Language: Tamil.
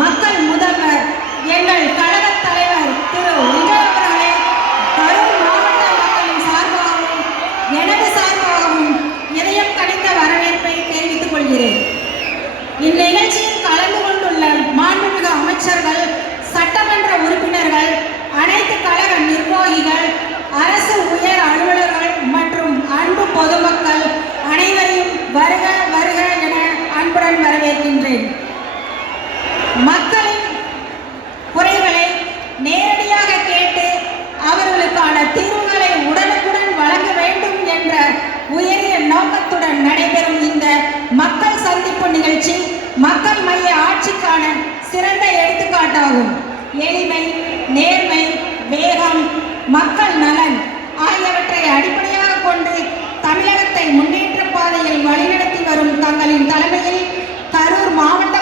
மக்கள் முதல்வர் எங்கள் கழக தலைவர் திரு விஜய் அவர்களை கரூர் மாவட்ட மக்களின் சார்பாகவும் எனது சார்பாகவும் இதயம் கனிந்த வரவேற்பை தெரிவித்துக் கொள்கிறேன். இந்நிகழ்ச்சியில் கலந்து கொண்டுள்ள மாண்புமிகு அமைச்சர்கள், சட்டமன்ற உறுப்பினர்கள், அனைத்து கழக நிர்வாகிகள், அரசு உயர் அலுவலர்கள் மற்றும் அன்பு பொதுமக்கள் அனைவரையும் வருக வருக என அன்புடன் வரவேற்கின்றேன். மக்களின் குறைகளை நேரடியாக கேட்டு அவர்களுக்கான தீர்வுகளை உடனுக்குடன் வழங்க வேண்டும் என்ற உயரிய நோக்கத்துடன் நடைபெறும் இந்த மக்கள் சந்திப்பு நிகழ்ச்சி மக்கள் மைய ஆட்சிக்கான சிறந்த எடுத்துக்காட்டாகும். எளிமை, நேர்மை, வேகம், மக்கள் நலன் ஆகியவற்றை அடிப்படையாக கொண்டு தமிழகத்தை முன்னேற்ற பாதையில் வழிநடத்தி வரும் தங்களின் தலைமையில் கரூர் மாவட்ட